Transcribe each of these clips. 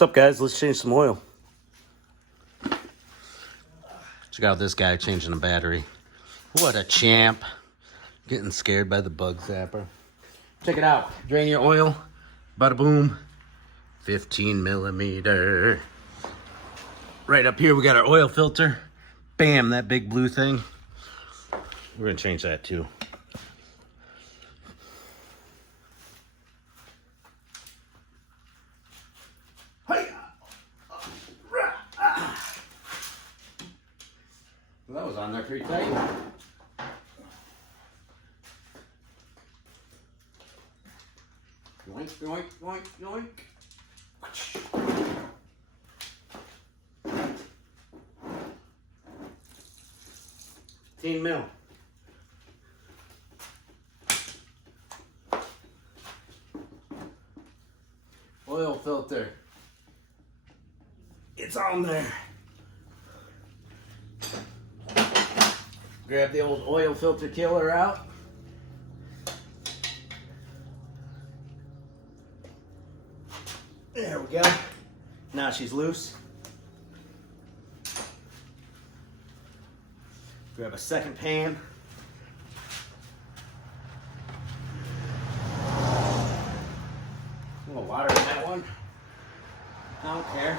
What's up, guys? Let's change some oil. Check out this guy changing the battery. What a champ. Getting scared by the bug zapper. Check it out. Drain your oil. Bada boom. 15 millimeter. Right up here we got our oil filter. Bam, that big blue thing. We're gonna change that too. Well, that was on there pretty tight. Yoink, yoink, yoink, yoink. 15 mil. Oil filter. It's on there. Grab the old oil filter killer out. There we go. Now she's loose. Grab a second pan. A little water in that one. I don't care.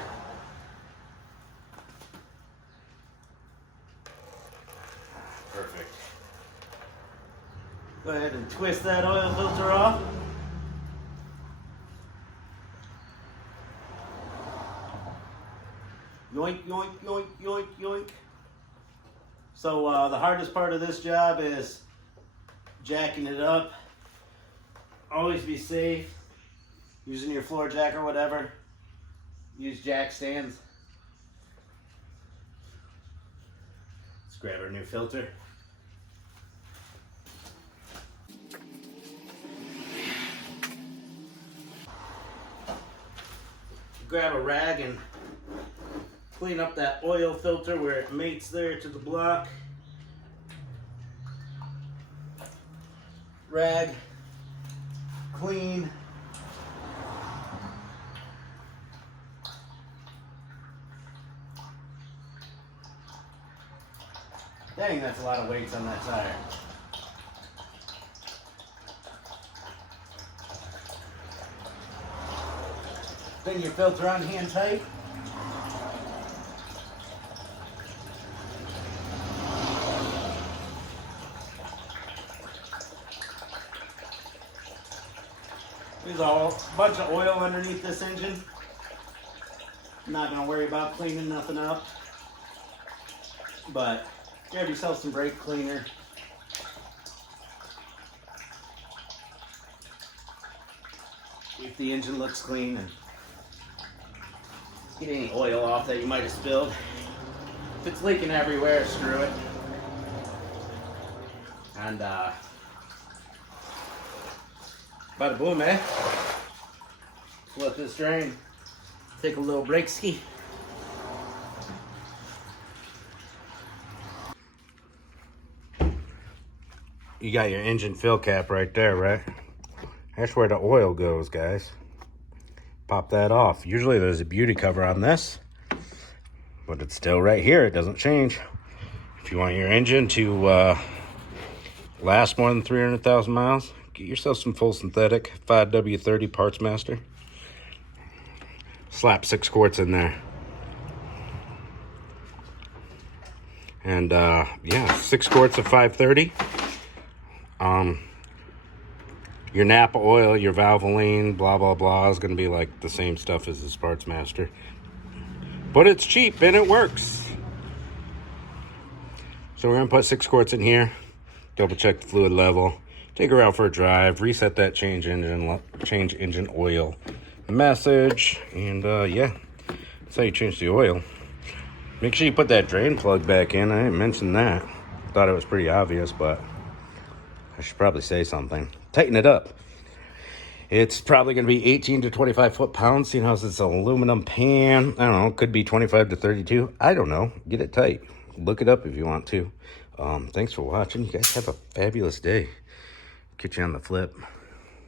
Perfect. Go ahead and twist that oil filter off. Yoink, yoink, yoink, yoink, yoink. So the hardest part of this job is jacking it up. Always be safe. Using your floor jack or whatever. Use jack stands. Let's grab our new filter. Grab a rag and clean up that oil filter where it mates there to the block. Rag, clean. Dang, that's a lot of weights on that tire. Pin your filter on hand tight. There's a bunch of oil underneath this engine. I'm not going to worry about cleaning nothing up. But grab yourself some brake cleaner. If the engine looks clean, and get any oil off that you might have spilled. If it's leaking everywhere, screw it. And bada boom, eh? Let this drain. Take a little brake ski. You got your engine fill cap right there, right? That's where the oil goes, guys. Pop that off. Usually there's a beauty cover on this, but it's still right here. It doesn't change. If you want your engine to last more than 300,000 miles, get yourself some full synthetic 5W30 Parts Master. Slap 6 quarts in there. And yeah, 6 quarts of 530. Your Napa oil, your Valvoline, blah, blah, blah, is going to be like the same stuff as this Parts Master. But it's cheap and it works. So we're going to put 6 quarts in here. Double check the fluid level. Take her out for a drive. Reset that change engine oil message. And yeah, that's how you change the oil. Make sure you put that drain plug back in. I didn't mention that. Thought it was pretty obvious, but I should probably say something. Tighten it up. It's probably going to be 18 to 25 foot-pounds, seeing how it's an aluminum pan. I don't know, could be 25 to 32. I don't know. Get it tight. Look it up if you want to. Thanks for watching. You guys have a fabulous day. Catch you on the flip.